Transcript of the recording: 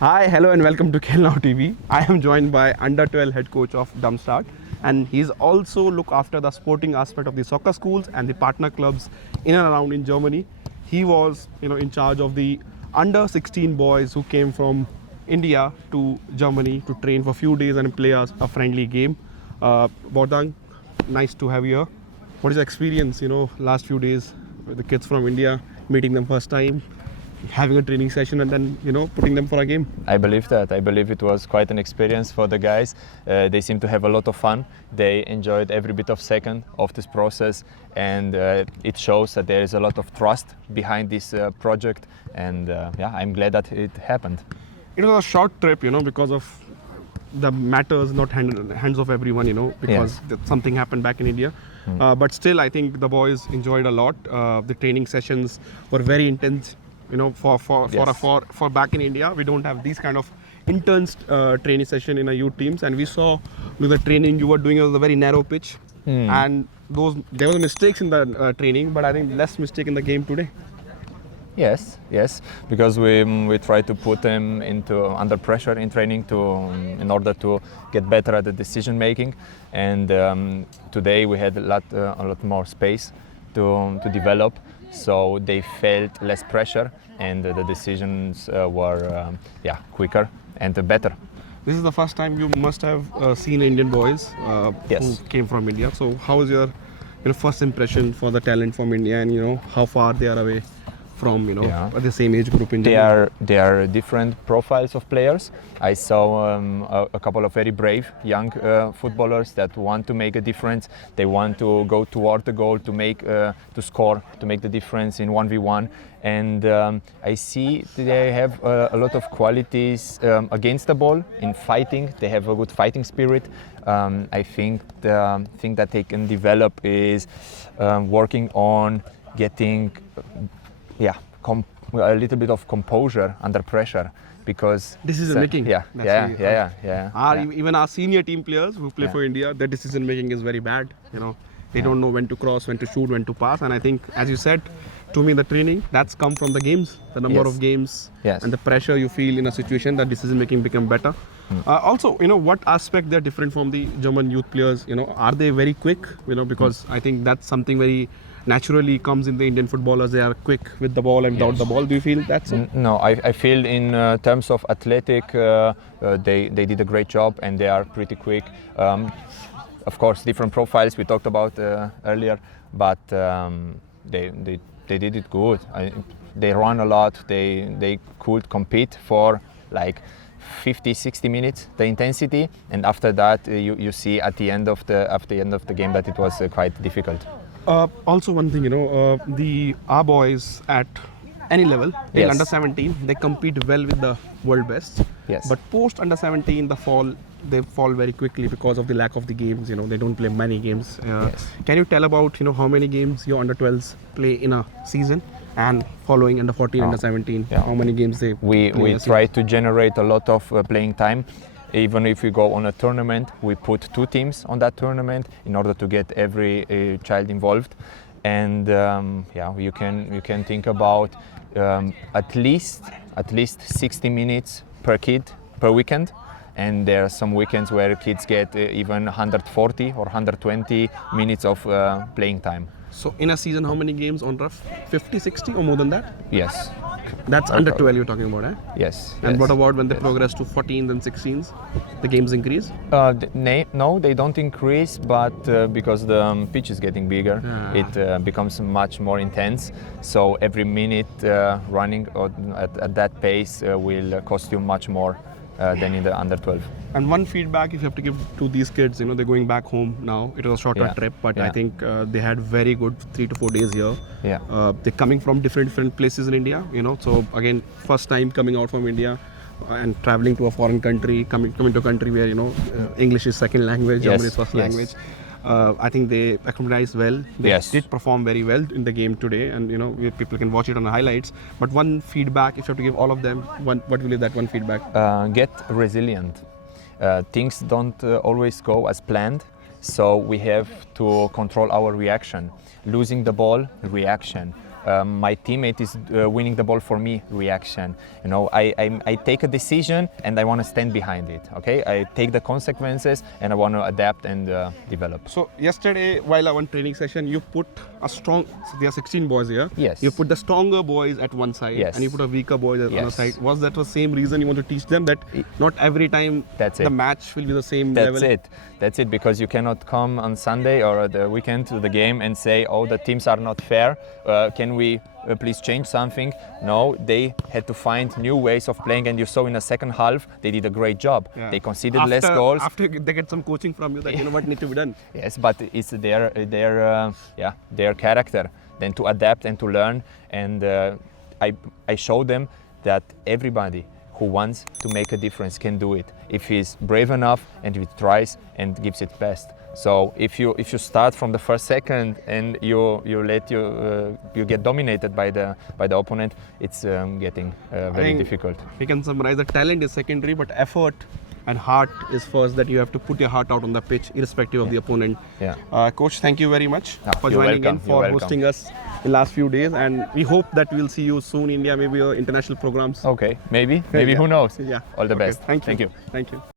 Hi, hello, and welcome to Khel TV. I am joined by under 12 head coach of Darmstadt, and he's also look after the sporting aspect of the soccer schools and the partner clubs in and around in Germany. He was, in charge of the under 16 boys who came from India to Germany to train for a few days and play a friendly game. Bogdan, nice to have you here. What is your experience, last few days with the kids from India, meeting them first time, having a training session and then putting them for a game? I believe it was quite an experience for the guys. They seem to have a lot of fun. They enjoyed every bit of second of this process, and it shows that there is a lot of trust behind this project, and I'm glad that it happened. It was a short trip, because of the matters not hands of everyone, because something happened back in India. But still, I think the boys enjoyed a lot. The training sessions were very intense. For back in India, we don't have these kind of intense training session in our youth teams, and we saw the training you were doing on a very narrow pitch, and there were mistakes in the training, but I think less mistake in the game today. Yes, because we try to put them under pressure in training in order to get better at the decision making, and today we had a lot more space to develop. So they felt less pressure, and the decisions were quicker and better. This is the first time you must have seen Indian boys who came from India. So how is your first impression for the talent from India, and how far they are away from the same age group in India? They are different profiles of players. I saw a couple of very brave young footballers that want to make a difference. They want to go toward the goal to score, to make the difference in 1v1. And I see they have a lot of qualities against the ball in fighting. They have a good fighting spirit. I think the thing that they can develop is working on getting a little bit of composure under pressure, because decision making. Even our senior team players who play for India, their decision making is very bad. They don't know when to cross, when to shoot, when to pass. And I think, as you said to me, the training that's come from the games, the number of games, and the pressure you feel in a situation that decision making become better. Also, what aspect they're different from the German youth players? Are they very quick? Because I think that's something very naturally comes in the Indian footballers. They are quick with the ball and without the ball. Do you feel that's so? No, I feel in terms of athletic, they did a great job, and they are pretty quick. Of course, different profiles we talked about earlier, but they did it good. They run a lot. They could compete for like 50-60 minutes, the intensity, and after that you see at the end of the game that it was quite difficult. Also, one thing, our boys at any level, in under 17, they compete well with the world best. Yes. But post under 17, they fall very quickly because of the lack of the games. They don't play many games. Can you tell about how many games your under 12s play in a season, and following under 14, under 17, how many games they play? We try to generate a lot of playing time. Even if we go on a tournament, we put 2 teams on that tournament in order to get every child involved. And you can think about at least 60 minutes per kid per weekend. And there are some weekends where kids get even 140 or 120 minutes of playing time. So in a season, how many games on rough? 50, 60 or more than that? Yes. That's under 12 you're talking about, eh? Yes. And what about when they progress to 14s and 16s? The games increase? No, they don't increase, but because the pitch is getting bigger, it becomes much more intense. So every minute running at that pace will cost you much more than in the under 12. And one feedback if you have to give to these kids, they're going back home now. It was a shorter trip, but I think they had very good 3 to 4 days here. They're coming from different places in India, so again, first time coming out from India and traveling to a foreign country, coming to a country where English is second language, German is first language. I think they acclimatized well. They did perform very well in the game today, and people can watch it on the highlights. But one feedback, if you have to give all of them, what will be that one feedback? Get resilient. Things don't always go as planned, so we have to control our reaction. Losing the ball, reaction. my teammate is winning the ball for me reaction. You know, I take a decision and I want to stand behind it. Okay, I take the consequences and I want to adapt and develop. So yesterday, while our training session, you put a strong. So there are 16 boys here. Yes. You put the stronger boys at one side, Yes. and you put a weaker boys at Yes. another side. Was that the same reason you want to teach them that not every time That's the it. match will be the same That's level? it. That's it. Because you cannot come on Sunday or the weekend to the game and say, "Oh, the teams are not fair. Can we please change something?" No, they had to find new ways of playing, and you saw in the second half they did a great job. Yeah. They conceded less goals. After they get some coaching from you, that you know what needs to be done. Yes, but it's their character then to adapt and to learn. And I show them that everybody who wants to make a difference can do it if he's brave enough and if he tries and gives it best. So if you start from the first second and you get dominated by the opponent, it's getting very difficult. We can summarize: the talent is secondary, but effort and heart is first. That you have to put your heart out on the pitch, irrespective of the opponent. Yeah. Coach, thank you very much for you're joining welcome. in, for You're welcome. hosting us the last few days, and we hope that we'll see you soon in India, maybe your international programs. Okay, maybe Yeah. who knows? Yeah. All the Okay. best. Thank you. Thank you. Thank you.